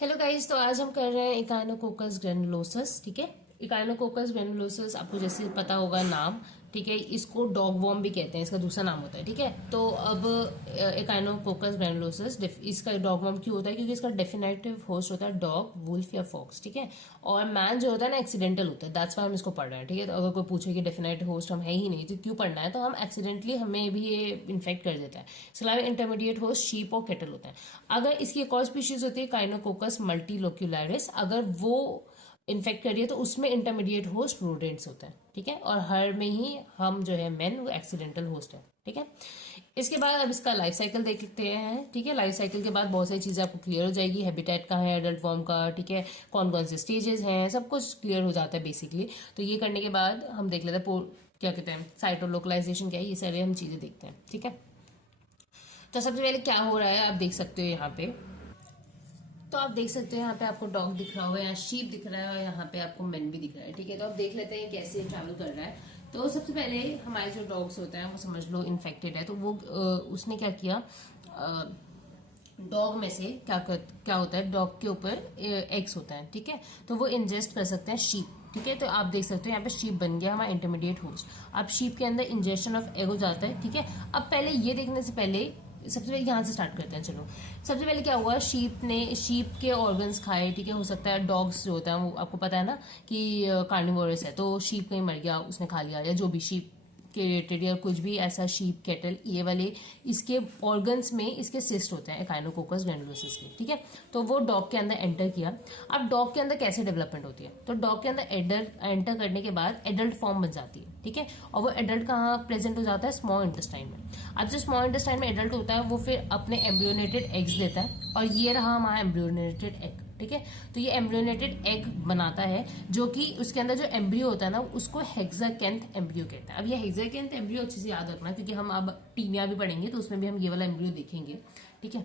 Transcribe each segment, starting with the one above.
Hello guys, तो आज हम कर रहे हैं इकाइनोकोकस ग्रैनुलोसस। ठीक है, इकाइनोकोकस ग्रैनुलोसस आपको जैसे पता होगा नाम। ठीक है, इसको डॉग वॉर्म भी कहते हैं, इसका दूसरा नाम होता है। ठीक है, तो अब इकाइनोकोकस ग्रैनुलोसस इसका डॉग वॉर्म क्यों होता है? क्योंकि इसका डेफिनेटिव होस्ट होता है डॉग, वुल्फ या फॉक्स। ठीक है, और मैन जो होता है ना एक्सीडेंटल होता है, दैट्स वाई हम इसको पढ़ रहे हैं। ठीक है, तो अगर कोई पूछे कि डेफिनेटिव होस्ट हम है ही नहीं तो क्यों पढ़ना है, तो हम एक्सीडेंटली हमें भी ये इन्फेक्ट कर देता है। इसके अलावा इंटरमीडिएट होस्ट शीप और केटल होता है। अगर इसकी एक और स्पीशीज होती है काइनोकोकस मल्टीलोक्यूलरिस, अगर वो इन्फेक्ट करिए तो उसमें इंटरमीडिएट होस्ट रोडेंट्स होता है। ठीक है, और हर में ही हम जो है मेन वो एक्सीडेंटल होस्ट है। ठीक है, इसके बाद अब इसका लाइफ साइकिल देखते हैं। ठीक है, लाइफ साइकिल के बाद बहुत सारी चीजें आपको क्लियर हो जाएगी। हैबिटेट कहाँ है एडल्ट फॉर्म का, ठीक है, कौन कौन से स्टेजेस हैं, सब कुछ क्लियर हो जाता है बेसिकली। तो ये करने के बाद हम देख लेते हैं क्या कहते हैं साइटोलोकलाइजेशन क्या है, ये सारे हम चीजें देखते हैं। ठीक है, तो सबसे पहले क्या हो रहा है आप देख सकते हो यहाँ पे। तो आप देख सकते हो यहाँ पे आपको डॉग दिख रहा होगा, यहाँ शीप दिख रहा है और यहाँ पे आपको मेन भी दिख रहा है। ठीक है, तो आप देख लेते हैं कैसे ट्रैवल कर रहा है। तो सबसे पहले हमारे जो डॉग्स होते हैं वो समझ लो इन्फेक्टेड है, तो वो उसने क्या किया, डॉग में से क्या होता है, डॉग के ऊपर एग्स होता है। ठीक है, तो वो इंजेस्ट कर सकते हैं शीप। ठीक है, तो आप देख सकते हो यहाँ पे शीप बन गया हमारा इंटरमीडिएट होस्ट। अब शीप के अंदर इंजेक्शन ऑफ एग हो जाता है। ठीक है, अब पहले ये देखने से पहले सबसे पहले यहाँ से स्टार्ट करते हैं। चलो, सबसे पहले क्या हुआ, शीप के ऑर्गन्स खाए। ठीक है, हो सकता है डॉग्स जो होता है वो आपको पता है ना कि कार्निवोरस है, तो शीप कहीं मर गया उसने खा लिया, या जो भी शीप के रिलेटेड या कुछ भी ऐसा शीप कैटल ये वाले इसके ऑर्गन्स में इसके सिस्ट होते हैं एकाइनोकोकस ग्रैनुलोसिस के। ठीक है, तो वो डॉग के अंदर एंटर किया। अब डॉग के अंदर कैसे डेवलपमेंट होती है, तो डॉग के अंदर एंटर करने के बाद एडल्ट फॉर्म बन जाती है। ठीक है, और वो एडल्ट कहाँ प्रेजेंट हो जाता है, स्मॉल इंटेस्टाइन में। अब जो स्मॉल इंटेस्टाइन में एडल्ट होता है वो फिर अपने एम्ब्रियोनेटेड एग्स देता है, और ये रहा हमारा एम्ब्रियोनेटेड एग। ठीक है, तो ये एम्ब्रियोनेटेड एग बनाता है, जो कि उसके अंदर जो एम्ब्रियो होता है ना उसको हेक्साकेंथ एम्ब्रियो कहते हैं। अब ये हेक्साकेंथ एम्ब्रियो अच्छे से याद रखना, क्योंकि हम अब टीमिया भी पढ़ेंगे तो उसमें भी हम ये वाला एम्ब्रियो देखेंगे। ठीक है,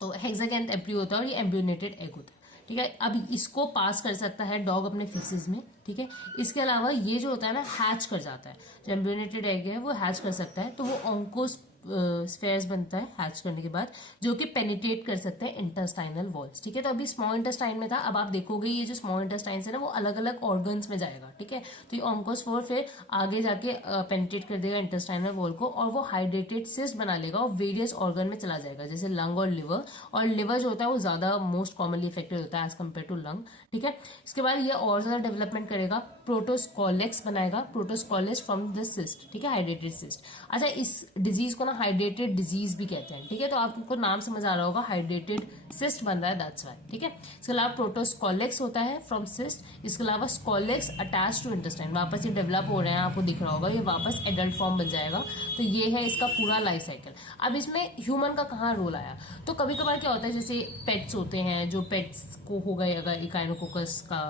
तो हेक्साकेंथ एम्ब्रियो होता है और ये एम्ब्रियोनेटेड एग होता है। ठीक है, अब इसको पास कर सकता है डॉग अपने फीसेस में। ठीक है, इसके अलावा ये जो होता है ना हैच कर जाता है, जो एम्ब्रियोनेटेड एग है वो हैच कर सकता है, तो वो ऑन्कोस स्फेयर्स बनता है हैच करने के बाद, जो कि पेनिट्रेट कर सकते हैं इंटेस्टाइनल वॉल्स। ठीक है, तो अभी स्मॉल इंटेस्टाइन में था, अब आप देखोगे ये जो स्मॉल इंटेस्टाइन है ना वो अलग अलग ऑर्गन्स में जाएगा। ठीक है, तो ये ऑन्कोस्फोर फिर आगे जाके पेनिट्रेट कर देगा इंटेस्टाइनल वॉल को, और वो हाइड्रेटेड सिस्ट बना लेगा और वेरियस ऑर्गन में चला जाएगा, जैसे लंग और लिवर। और लिवर जो होता है वो ज्यादा मोस्ट कॉमनली इफेक्टेड होता है एज कम्पेयर टू लंग। ठीक है, इसके बाद ये और ज्यादा डेवलपमेंट करेगा, प्रोटोस्कॉलेक्स बनाएगा, प्रोटोस्कॉलेक्स फ्रॉम दिस सिस्ट। ठीक है, हाइड्रेटेड सिस्ट। अच्छा, इस डिजीज को ना हाइड्रेटेड डिजीज भी कहते हैं। ठीक है, तो आपको नाम समझ आ रहा होगा, हाइड्रेटेड सिस्ट बन रहा है, दैट्स वाई। ठीक है, इसके अलावा प्रोटोस्कॉलेक्स होता है फ्रॉम सिस्ट। इसके अलावा स्कॉलेक्स अटैच टू इंटेस्टाइन, वापस ये डेवलप हो रहे हैं, आपको दिख रहा होगा ये वापस एडल्ट फॉर्म बन जाएगा। तो ये है इसका पूरा लाइफ साइकिल। अब इसमें ह्यूमन का कहाँ रोल आया, तो कभी कभार क्या होता है, जैसे पेट्स होते हैं, जो पेट्स को हो गए अगर इकाइनोकोकस का,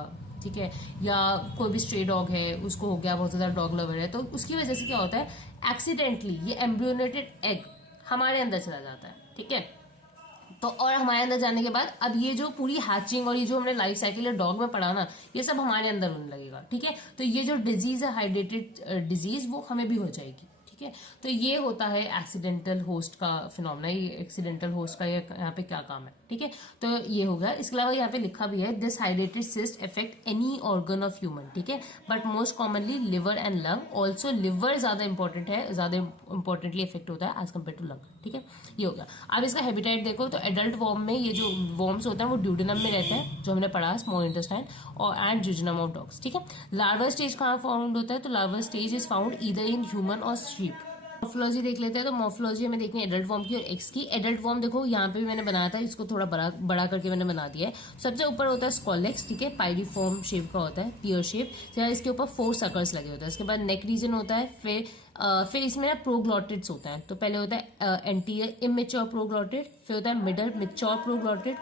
ठीक है, या कोई भी स्ट्रे डॉग है उसको हो गया, बहुत ज्यादा डॉग लवर है, तो उसकी वजह से क्या होता है, एक्सीडेंटली ये एम्ब्रियोनेटेड एग हमारे अंदर चला जाता है। ठीक है, तो और हमारे अंदर जाने के बाद अब ये जो पूरी हैचिंग और ये जो हमने लाइफ साइकिल है डॉग में पढ़ा ना, ये सब हमारे अंदर होने लगेगा। ठीक है, तो ये जो डिजीज है हाइड्रेटेड डिजीज वो हमें भी हो जाएगी। ठीक है, तो ये होता है एक्सीडेंटल होस्ट का फिनोमेना, ये एक्सीडेंटल होस्ट का यहाँ पे क्या काम है। ठीक है, तो ये हो गया। इसके अलावा यहाँ पे लिखा भी है, this hydrated cyst affect any organ of human. ठीक है, but most commonly liver and lung. Also liver ज्यादा इंपॉर्टेंट है, ज्यादा इंपॉर्टेंटली इफेक्ट होता है एज कम्पेयर टू लंग। ठीक है, ये हो गया। अब इसका हैबिटेट देखो, तो एडल्ट वॉर्म में ये जो वॉर्म्स होते हैं वो ड्यूडेनम में रहते हैं, जो हमने पढ़ा स्मॉल इंटेस्टाइन और एंड जुजिनम ऑफ डॉग्स। ठीक है, लार्वा स्टेज कहाँ फाउंड होता है, तो larva stage is found either in human और शीप। मॉर्फोलॉजी देख लेते हैं, तो मॉर्फोलॉजी हमें देखनी है एडल्ट फॉर्म की और एक्स की। एडल्ट फॉर्म देखो यहाँ पे भी मैंने बनाया था, इसको थोड़ा बड़ा करके मैंने बना दिया है। सबसे ऊपर होता है स्कॉलेक्स। ठीक है, पाइरीफॉर्म शेप का होता है, पियर शेप, इसके ऊपर 4 सर्कल्स लगे होते हैं। इसके बाद नेक रीजन होता है, फिर इसमें ना प्रोग्लॉटिड्स होता है। तो पहले होता है एंटीरियर इमेच्योर प्रोग्लॉटिड, फिर होता है मिडल मिच्योर प्रोग्लॉटिड,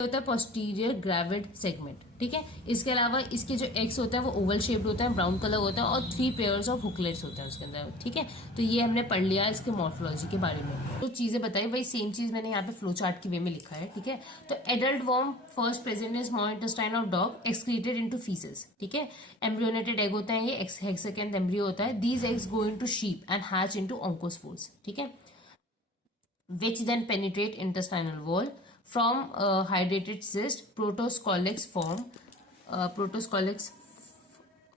होता है पोस्टीरियर ग्रेविड सेगमेंट। ठीक है, इसके अलावा इसके जो एग्स होता है वो ओवल शेप्ड होता है, ब्राउन कलर होता है, और 3 पेयर्स ऑफ हुकलेट्स होते हैं उसके अंदर। ठीक है, तो ये हमने पढ़ लिया इसके मॉर्फोलॉजी के बारे में, तो चीजें बताई वही सेम चीज मैंने यहाँ पे फ्लो चार्ट की वे में लिखा है। ठीक है, तो adult worm first present in small intestine of dog, excreted into faeces. ठीक है, एम्ब्रियोनेटेड एग होता है, ये हेक्साकेंथ एम्ब्रियो होता है। These eggs go into sheep and hatch into oncospheres. ठीक है, which then penetrate intestinal wall, from हाइड्रेटेड cyst protoscolex form, protoscolex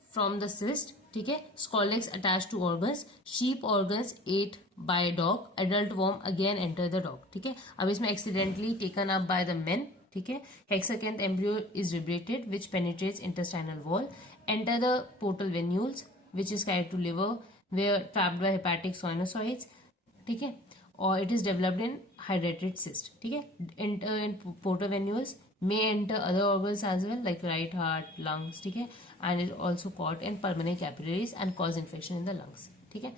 from the cyst, ठीक है। Scolex attach to organs, sheep organs ate by dog, adult worm again enter the dog, ठीक है। अब इसमें accidentally taken up by the men, ठीक है। Hexacanth embryo is vibrated which penetrates intestinal wall, enter the portal venules which is carried to liver where trapped by hepatic sinusoids, ठीक है। और it is developed in hydrated cyst, ठीक है। Enter in portal venules may enter other organs as well like right heart, lungs, ठीक है। and is also caught in pulmonary capillaries and cause infection in the lungs, ठीक है।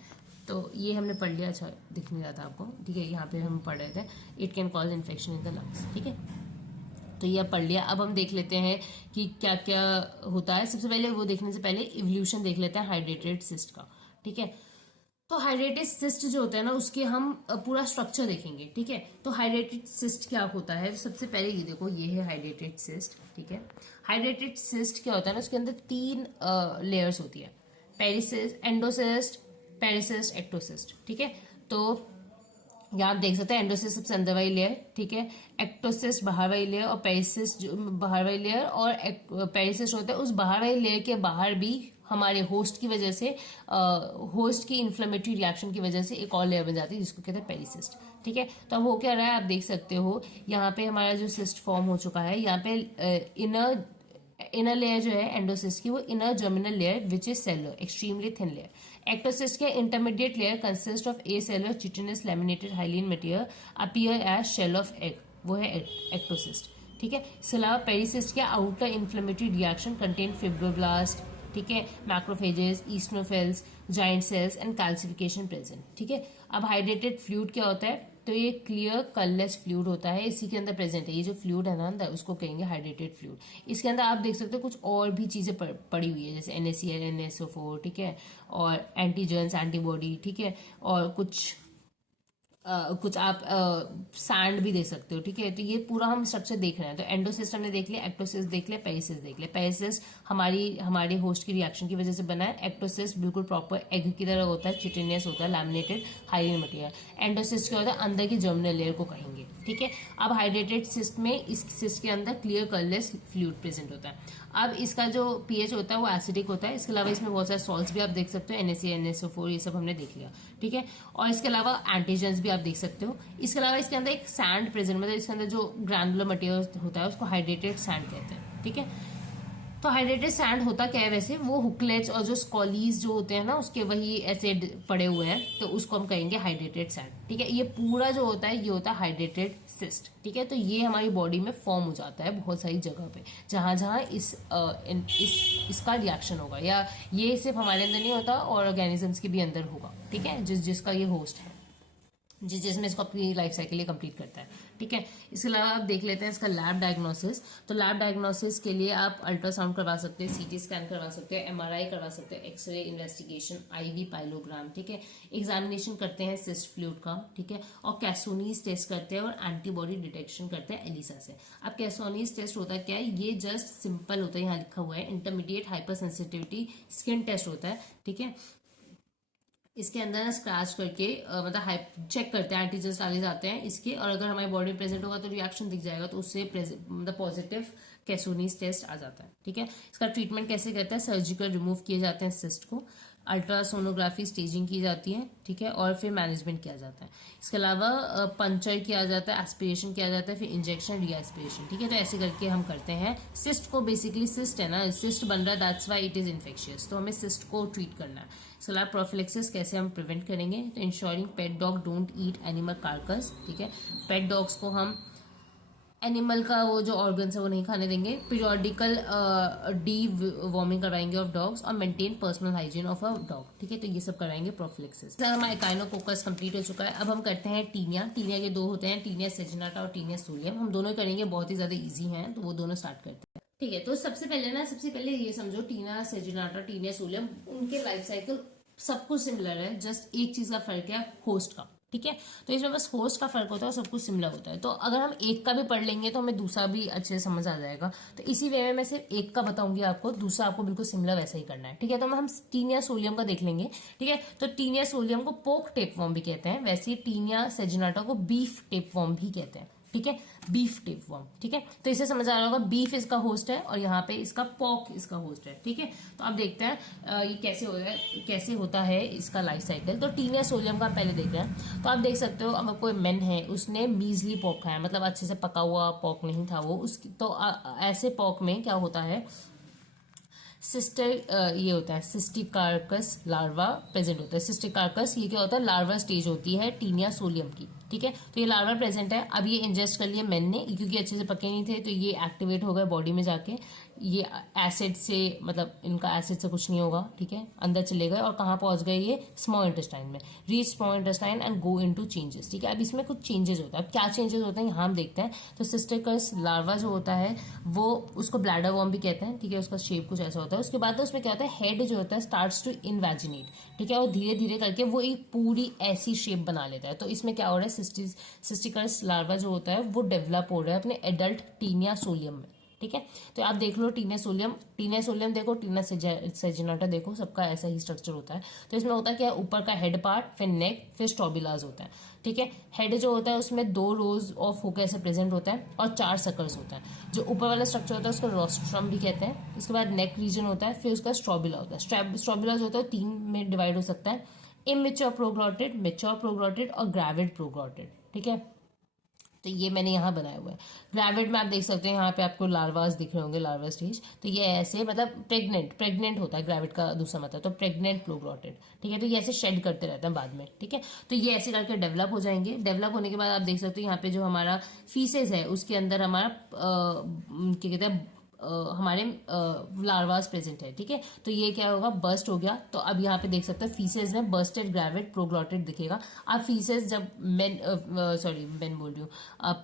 तो ये हमने पढ़ लिया, अच्छा दिख नहीं रहा था आपको, ठीक है। यहाँ पे हम पढ़ रहे थे it can cause infection in the lungs, ठीक है। तो ये पढ़ लिया। अब हम देख लेते हैं कि क्या क्या होता है। सबसे पहले वो देखने से पहले इवोल्यूशन देख लेते हैं हाइड्रेटेड सिस्ट का, ठीक है। तो हाइड्रेटेड सिस्ट जो होता है ना उसके हम पूरा स्ट्रक्चर देखेंगे, ठीक है। तो हाइड्रेटेड सिस्ट क्या होता है, सबसे पहले ये देखो, ये है हाइड्रेटेड सिस्ट, ठीक है। हाइड्रेटेड सिस्ट क्या होता है ना, उसके अंदर 3 लेयर्स होती है, पेरिसिस्ट, एंडोसिस्ट, पेरिसिस्ट, एक्टोसिस्ट, ठीक है। तो यहाँ आप देख सकते हैं एंडोसिस्ट सबसे अंदर वाली लेयर, ठीक है। एक्टोसिस्ट बाहर वाली लेयर और पेरिसिस्ट बाहर वाली लेयर, और पेरिसिस्ट होता है उस बाहर वाली लेयर के बाहर भी हमारे होस्ट की वजह से, होस्ट की इन्फ्लेमेटरी रिएक्शन की वजह से एक और लेयर बन जाती है जिसको कहते हैं पेरिसिस्ट, ठीक है। तो अब हो क्या रहा है आप देख सकते हो, यहाँ पे हमारा जो सिस्ट फॉर्म हो चुका है, यहाँ पे इनर लेयर जो है एंडोसिस्ट की वो inner germinal layer which is cellular, extremely thin layer. Ectocyst के intermediate layer consist of a cellular chitinous laminated hyaline material appear as shell of egg, वो है एक्टोसिस्ट, ठीक है। इसके अलावा पेरिसिस्ट के outer inflammatory reaction contain fibroblast, ठीक है, macrophages, eosinophils, giant cells and calcification present, ठीक है। अब हाइड्रेटेड फ्लूइड क्या होता है, तो ये क्लियर कलरलेस फ्लूइड होता है, इसी के अंदर प्रेजेंट है। ये जो फ्लूइड है ना अंदर, उसको कहेंगे हाइड्रेटेड फ्लूइड। इसके अंदर आप देख सकते हो कुछ और भी चीजें पड़ी हुई है, जैसे NaCl, NaSO4, ठीक है, और एंटीजन्स, एंटीबॉडी, ठीक है, और कुछ आप सैंड भी दे सकते हो, ठीक है। तो ये पूरा हम स्ट्रक्चर देख रहे हैं। तो एंडोसिस्ट हमने देख लिया, एक्टोसिस्ट देख लिया, पेरिसिस्ट देख लिया। पेरिसिस्ट हमारे होस्ट की रिएक्शन की वजह से बना है। एक्टोसिस्ट बिल्कुल प्रॉपर एग की तरह होता है, चिटिनियस होता है, लैमिनेटेड हाइलिन मटेरियल। एंडोसिस्ट क्या होता है, अंदर की जर्मिनल लेयर को कहेंगे, ठीक है। अब हाइड्रेटेड सिस्ट में, इस सिस्ट के अंदर क्लियर कलरलेस फ्लूइड प्रेजेंट होता है। अब इसका जो pH होता है वो एसिडिक होता है। इसके अलावा इसमें बहुत सारे सॉल्ट्स भी आप देख सकते हो, NaCl, NaSO4, ये सब हमने देख लिया, ठीक है। और इसके अलावा एंटीजन्स भी आप देख सकते हो। इसके अलावा इसके अंदर एक सैंड प्रेजेंट, मतलब इसके अंदर जो ग्रैनुलर मटेरियल होता है उसको हाइड्रेटेड सैंड कहते हैं, ठीक है। तो हाइड्रेटेड सैंड होता क्या है वैसे, वो हुकलेट्स और जो स्कॉलीज जो होते हैं ना उसके वही ऐसे पड़े हुए हैं, तो उसको हम कहेंगे हाइड्रेटेड सैंड, ठीक है। ये पूरा जो होता है ये होता है हाइड्रेटेड सिस्ट, ठीक है। तो ये हमारी बॉडी में फॉर्म हो जाता है बहुत सारी जगह पे, जहां जहां इसका रिएक्शन होगा, या ये सिर्फ हमारे अंदर नहीं होता और ऑर्गेनिजम्स के भी अंदर होगा, ठीक है, जिसका ये होस्ट है, जिसमें इसको अपनी लाइफ साइकिल ये कंप्लीट करता है, ठीक है। इसके अलावा आप देख लेते हैं इसका लैब डायग्नोसिस। तो लैब डायग्नोसिस के लिए आप अल्ट्रासाउंड करवा सकते हैं, CT स्कैन करवा सकते हैं, MRI करवा सकते हैं, एक्सरे इन्वेस्टिगेशन, IV पाइलोग्राम, ठीक है। एग्जामिनेशन करते हैं सिस्ट फ्लूइड का, ठीक है, और कैसोनीज टेस्ट करते हैं और एंटीबॉडी डिटेक्शन करते हैं ELISA से। अब कैसोनीज टेस्ट होता क्या है, ये जस्ट सिंपल होता है, यहाँ लिखा हुआ है intermediate hypersensitivity skin test होता है, ठीक है। इसके अंदर स्क्रैच करके मतलब चेक करते हैं, एंटीजन्स डाले जाते हैं इसके, और अगर हमारी बॉडी में प्रेजेंट होगा तो रिएक्शन दिख जाएगा, तो उससे मतलब पॉजिटिव कैसोनीज टेस्ट आ जाता है, ठीक है। इसका ट्रीटमेंट कैसे करता है, सर्जिकल रिमूव किए जाते हैं सिस्ट को, अल्ट्रासोनोग्राफी स्टेजिंग की जाती है, ठीक है, और फिर मैनेजमेंट किया जाता है। इसके अलावा पंचर किया जाता है, एस्पिरेशन किया जाता है, फिर इंजेक्शन, री एस्पिरेशन, ठीक है। तो ऐसे करके हम करते हैं सिस्ट को। बेसिकली सिस्ट है ना, सिस्ट बन रहा है, that's why it is infectious, तो हमें सिस्ट को ट्रीट करना है। इसके अलावा प्रोफिलेक्सिस कैसे हम प्रिवेंट करेंगे, तो ensuring pet dog don't eat animal carcass, ठीक है। पेट डॉग्स को हम एनिमल का वो जो ऑर्गन्स है वो नहीं खाने देंगे। पीरियोडिकल डी वॉर्मिंग करवाएंगे ऑफ डॉग्स, और maintain personal hygiene of a dog, ठीक है। तो ये सब कराएंगे प्रोफिलेक्सिस। हमारा एकाइनोकोकस कंप्लीट हो चुका है। अब हम करते हैं टीनिया। टीनिया के 2 होते हैं, टीनिया सेजिनाटा और टीनिया सोलियम। हम दोनों करेंगे, बहुत ही ज्यादा ईजी हैं, तो वो दोनों स्टार्ट करते हैं, ठीक है। तो सबसे पहले ये समझो, टीनिया सेजिनाटा, टीनिया सोलियम, उनके लाइफ साइकिल सब कुछ सिमिलर है, जस्ट एक चीज का फर्क है होस्ट का, ठीक है। तो इसमें बस होस्ट का फर्क होता है और सब कुछ सिमिलर होता है। तो अगर हम एक का भी पढ़ लेंगे तो हमें दूसरा भी अच्छे से समझ आ जाएगा। तो इसी वे में मैं सिर्फ एक का बताऊंगी आपको, दूसरा आपको बिल्कुल सिमिलर वैसा ही करना है, ठीक है। तो हम टीनिया सोलियम का देख लेंगे, ठीक है। तो टीनिया सोलियम को पोक टेपवॉर्म भी कहते हैं, वैसे टीनिया सेजिनाटा को बीफ टेपवॉर्म भी कहते हैं, ठीक है, बीफ टेपवर्म। ठीक है, तो इसे समझ आ रहा होगा, बीफ इसका होस्ट है और यहाँ पे इसका पॉक इसका होस्ट है। ठीक है, तो आप देखते हैं ये कैसे होता है इसका लाइफ साइकिल। तो टीनिया सोलियम का पहले देख रहे हैं। तो आप देख सकते हो अगर कोई मेन है उसने मीजली पॉक खाया, मतलब अच्छे से पका हुआ पॉक नहीं था वो, उसकी तो ऐसे पॉक में क्या होता है, सिस्टर ये होता है सिस्टिकार्कस लार्वा प्रेजेंट होता है। सिस्टिकार्कस ये क्या होता है, लार्वा स्टेज होती है टीनिया सोलियम की। ठीक है, तो ये लार्वा प्रेजेंट है। अब ये इंजेस्ट कर लिए मैन ने, क्योंकि अच्छे से पके नहीं थे तो ये एक्टिवेट हो गए बॉडी में जाके। ये एसिड से, मतलब इनका एसिड से कुछ नहीं होगा। ठीक है, अंदर चले गए और कहाँ पहुंच गए, ये स्मॉल इंटेस्टाइन में, reach small intestine and go into changes. ठीक है, अब इसमें कुछ चेंजेस होता है। अब क्या चेंजेस होते हैं यहाँ हम देखते हैं। तो सिस्टिकस लार्वा जो होता है वो, उसको ब्लैडर वॉर्म भी कहते हैं। ठीक है, उसका शेप कुछ ऐसा होता है। उसके बाद तो उसमें क्या होता है, हेड जो होता है स्टार्ट्स टू इनवैजिनेट। ठीक है, और धीरे धीरे करके वो एक पूरी ऐसी शेप बना लेता है। तो इसमें क्या हो रहा है, सिस्टिकस लार्वा जो होता है वो डेवलप हो रहा है अपने एडल्ट टीनिया सोलियम में। ठीक है, तो आप देख लो टीनिया सोलियम देखो, टीनिया सेजिनाटा देखो, सबका ऐसा ही स्ट्रक्चर होता है। तो इसमें होता है क्या, ऊपर का हेड पार्ट, फिर नेक, फिर स्ट्रोबिलाज होता है। ठीक है, हेड जो होता है उसमें 2 रोज ऑफ हुक ऐसे प्रेजेंट होता है और 4 सर्कल्स होता है। जो ऊपर वाला स्ट्रक्चर होता है उसको रोस्ट्रम भी कहते हैं। इसके बाद नेक रीजन होता है, फिर उसका स्ट्रोबिला होता है। स्ट्रोबिला जो होता है 3 में डिवाइड हो सकता है, इमेच्योर प्रोग्लॉटिड, मैच्योर प्रोग्लॉटिड और ग्रेविड प्रोग्लॉटिड। ठीक है, तो ये मैंने यहाँ बनाया हुआ है। ग्रेविड में आप देख सकते हैं यहाँ पे आपको लार्वास दिख रहे होंगे, लार्वा स्टेज। तो ये ऐसे मतलब प्रेग्नेंट होता है, ग्रेविड का दूसरा मतलब, तो प्रेग्नेंट प्रोग्लॉटिड। ठीक है, तो ये ऐसे शेड करते रहते हैं बाद में। ठीक है, तो ये ऐसे करके डेवलप हो जाएंगे। डेवलप होने के बाद आप देख सकते हो यहाँ पे जो हमारा फीसेस है उसके अंदर हमारा क्या कहते हैं, हमारे लार्वास प्रेजेंट है। ठीक है, तो ये क्या होगा, बर्स्ट हो गया। तो अब यहाँ पे देख सकते हैं फीसेस में बर्स्टेड ग्रेविड प्रोग्लॉटिड दिखेगा। अब फीसेस जब मैन बोल रही हूँ,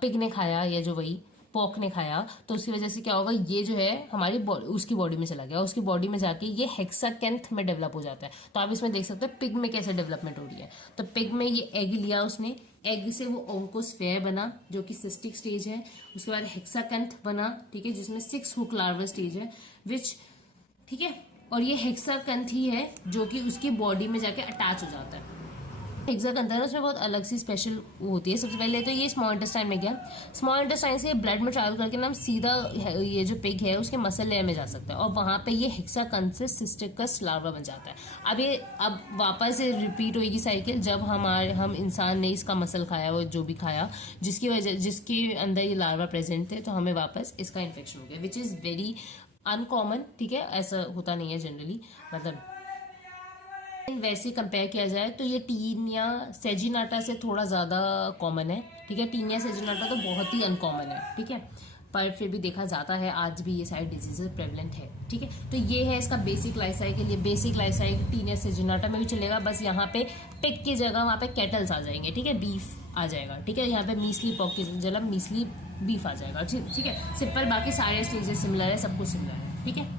पिग ने खाया या जो वही पॉक ने खाया, तो उसकी वजह से क्या होगा, ये जो है हमारी उसकी बॉडी में चला गया, उसकी बॉडी में जाके ये हेक्साकेंथ में डेवलप हो जाता है। तो आप इसमें देख सकते हो पिग में कैसे डेवलपमेंट हो रही है। तो पिग में ये एग लिया उसने, एग से वो ओंकोस्फेयर बना जो कि सिस्टिक स्टेज है। उसके बाद हेक्साकेंथ बना, ठीक है, जिसमें 6 हुक लार्वा स्टेज है विच, ठीक है, और ये हेक्साकेंथ ही है जो कि उसकी बॉडी में जाके अटैच हो जाता है। हेक्साकेंथ है उसमें बहुत अलग सी स्पेशल होती है। सबसे पहले तो ये स्मॉल इंटेस्टाइन में गया, स्मॉल इंटेस्टाइन से ब्लड में ट्रैवल करके ना सीधा ये जो पिग है उसके मसल लेयर में जा सकता है और वहां पे ये हेक्साकेंथ से सिस्टिकस लार्वा बन जाता है। अब वापस से रिपीट होगी साइकिल जब हम इंसान ने इसका मसल खाया, वो जो भी खाया जिसके अंदर ये लार्वा प्रेजेंट थे, तो हमें वापस इसका इन्फेक्शन हो गया, विच इज वेरी अनकॉमन। ठीक है, ऐसा होता नहीं है जनरली, मतलब वैसे कंपेयर किया जाए तो ये टीनिया सेजिनाटा से थोड़ा ज़्यादा कॉमन है। ठीक है, टीनिया सेजिनाटा तो बहुत ही अनकॉमन है। ठीक है, पर फिर भी देखा जाता है आज भी ये सारी डिजीजेज प्रेवलेंट है। ठीक है, तो ये है इसका बेसिक लाइफ साइकिल। ये बेसिक लाइफ साइकिल टीनिया सेजिनाटा में भी चलेगा, बस यहाँ पे पिग की जगह वहाँ पे कैटल्स आ जाएंगे। ठीक है, बीफ आ जाएगा। ठीक है, यहाँ पे मीसली पॉक की जगह मीसली बीफ आ जाएगा। ठीक है, सिंपल, बाकी सारे स्टेजेस सिमिलर है, सब कुछ सिमिलर है। ठीक है,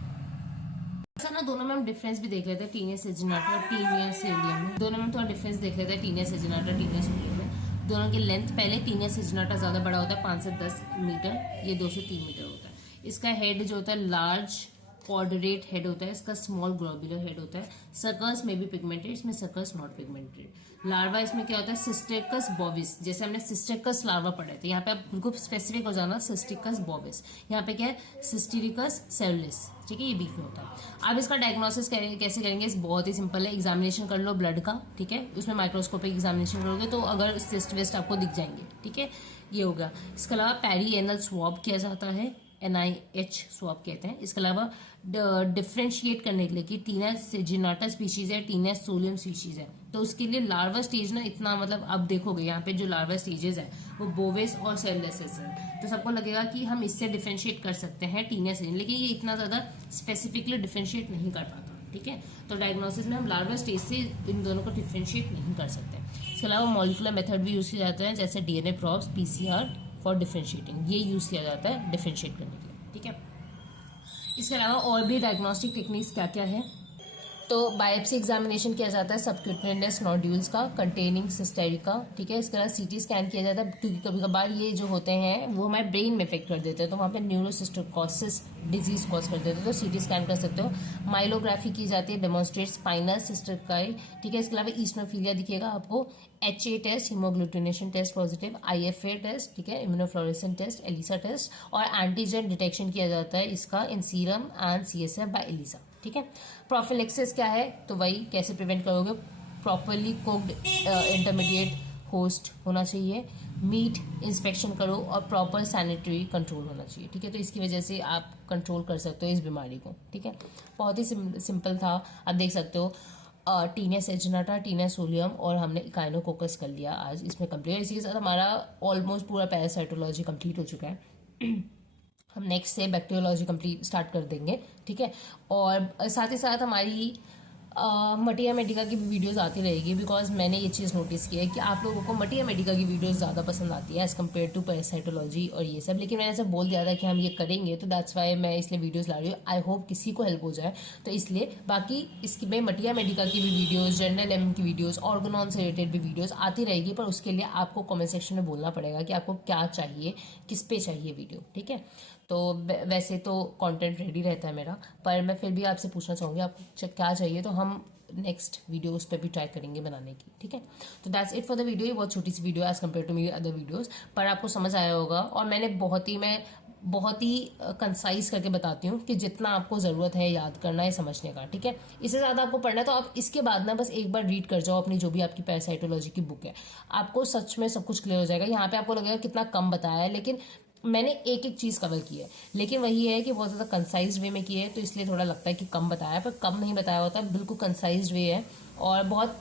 ना दोनों में हम डिफरेंस भी देख लेते हैं, टीनिया सेजिनाटा और टीनिया सोलियम में। दोनों में थोड़ा डिफरेंस देख लेते हैं, टीनिया सेजिनाटा टीनिया सोलियम में। दोनों की लेंथ, पहले टीनिया सेजिनाटा ज़्यादा बड़ा होता है, 5 से 10 मीटर, ये 2 से 3 मीटर होता है। इसका हेड जो होता है लार्ज कॉर्डरेट हेड होता है, इसका स्मॉल ग्लोबुलर हेड होता है। सर्कल्स में भी पिगमेंटेड, इसमें सर्कल्स नॉट पिगमेंटेड। लार्वा इसमें क्या होता है, सिस्टिकस बॉविस, जैसे हमने सिस्टिकस लार्वा पढ़े थे, यहाँ पे आप बिल्कुल स्पेसिफिक हो जाना, सिस्टिकस बॉविस। यहाँ पे क्या है, सिस्टिरिकस सेलुलिस। ठीक है, ये बीफ में होता है। अब इसका डायग्नोसिस कैसे करेंगे, बहुत ही सिंपल है, एग्जामिनेशन कर लो ब्लड का। ठीक है, उसमें माइक्रोस्कोपिक एग्जामिनेशन करोगे तो अगर सिस्ट वेस्ट आपको दिख जाएंगे। ठीक है, ये हो गया। इसके अलावा पेरी एनल स्वैब किया जाता है, NIH स्वैब कहते हैं। इसके अलावा डिफ्रेंशिएट करने के लिए कि टीनिया सेजिनाटा स्पीशीज है, टीनिया सोलियम स्पीशीज है, तो उसके लिए लार्वा स्टेज ना इतना, मतलब अब देखोगे यहाँ पे जो लार्वा स्टेजेस है वो बोवेस और सेलुलेसिस है, तो सबको लगेगा कि हम इससे डिफ्रेंशिएट कर सकते हैं टीनिया से, लेकिन ये इतना ज्यादा स्पेसिफिकली डिफ्रेंशिएट नहीं कर पाता। ठीक है, तो डायग्नोसिस में हम लार्वा स्टेज से इन दोनों को डिफ्रेंशिएट नहीं कर सकते। इसके अलावा मॉलिकुलर मेथड भी यूज किया जाता है, जैसे DNA प्रॉब्स, PCR फॉर डिफ्रेंशिएटिंग, ये यूज किया जाता है डिफ्रेंशिएट करने के लिए। ठीक है, इसके अलावा और भी डायग्नोस्टिक टेक्निक्स क्या क्या है, तो बायोप्सी एग्जामिनेशन किया जाता है सबक्यूटेनियस नोड्यूल्स का कंटेनिंग सिस्टेरिका, ठीक है। इसके अलावा सीटी स्कैन किया जाता है, क्योंकि कभी कभार ये जो होते हैं वो हमारे ब्रेन में इफेक्ट कर देते हैं, तो वहाँ पे न्यूरोसिस्टोकोसिस डिजीज कॉज कर देते हैं, तो सीटी स्कैन कर सकते हो। माइलोग्राफी की जाती है, डेमोन्स्ट्रेट स्पाइनल सिस्टरकाई, ठीक है। इसके अलावा ईस्नोफीलिया दिखेगा आपको, HA test, haemagglutination test positive, IFA test, ठीक है, इम्यूनोफ्लोरेसेंस टेस्ट, एलिसा टेस्ट, और एंटीजन डिटेक्शन किया जाता है इसका in serum and CSF by ELISA, ठीक है। प्रोफिलेक्सिस क्या है, तो वही कैसे प्रिवेंट करोगे, प्रॉपरली कुक्ड इंटरमीडिएट होस्ट होना चाहिए, मीट इंस्पेक्शन करो, और प्रॉपर सैनिटरी कंट्रोल होना चाहिए, ठीक है। तो इसकी वजह से आप कंट्रोल कर सकते हो इस बीमारी को, ठीक है। बहुत ही सिंपल था, आप देख सकते हो। टीनस एजनाटा, टीनस सोलियम, और हमने इकाइनोकोकस कर लिया आज इसमें कंप्लीट। इसी के साथ हमारा ऑलमोस्ट पूरा पैरासाइटोलॉजी कंप्लीट हो चुका है। हम नेक्स्ट से बैक्टीरियोलॉजी कंप्लीट स्टार्ट कर देंगे, ठीक है। और साथ ही साथ हमारी मटिया मेडिका की भी वीडियोस आती रहेगी, बिकॉज मैंने ये चीज़ नोटिस की है कि आप लोगों को मटिया मेडिका की वीडियोस ज़्यादा पसंद आती है एज़ कम्पेयर टू पैरासाइटोलॉजी और ये सब। लेकिन मैंने ऐसे बोल दिया था कि हम ये करेंगे, तो दैट्स वाई मैं इसलिए वीडियोस ला रही हूँ। आई होप किसी को हेल्प हो जाए, तो इसलिए बाकी इसकी मैं मटिया मेडिका की भी वीडियोज़, जनरल एम की वीडियोज़, ऑर्गेनॉन से रिलेटेड भी वीडियोज़ आती रहेगी, पर उसके लिए आपको कॉमेंट सेक्शन में बोलना पड़ेगा कि आपको क्या चाहिए, किस पे चाहिए वीडियो, ठीक है। तो वैसे तो कंटेंट रेडी रहता है मेरा, पर मैं फिर भी आपसे पूछना चाहूँगी आपको क्या चाहिए, तो हम नेक्स्ट वीडियो उस पर भी ट्राई करेंगे बनाने की, ठीक है। तो that's it for the video. ये बहुत छोटी सी वीडियो एज कम्पेयर टू मेरी अदर वीडियोस, पर आपको समझ आया होगा, और मैं बहुत ही कंसाइज करके बताती हूँ कि जितना आपको ज़रूरत है याद करना है, समझने का, ठीक है। इससे ज़्यादा आपको पढ़ना है तो आप इसके बाद ना बस एक बार रीड कर जाओ अपनी जो भी आपकी पैरासाइटोलॉजी की बुक है, आपको सच में सब कुछ क्लियर हो जाएगा। यहाँ पे आपको लगेगा कितना कम बताया है, लेकिन मैंने एक एक चीज़ कवर की है, लेकिन वही है कि बहुत ज़्यादा कंसाइज वे में की है, तो इसलिए थोड़ा लगता है कि कम बताया है, पर कम नहीं बताया होता, बिल्कुल कंसाइज वे है, और बहुत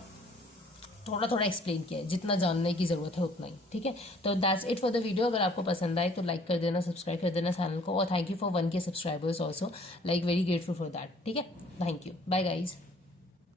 थोड़ा थोड़ा एक्सप्लेन किया है, जितना जानने की ज़रूरत है उतना ही, ठीक है। तो that's it for the video. अगर आपको पसंद आए तो लाइक कर देना, सब्सक्राइब कर देना चैनल को, और thank you for 1K subscribers also, like very grateful for that, ठीक है। Thank you, bye guys.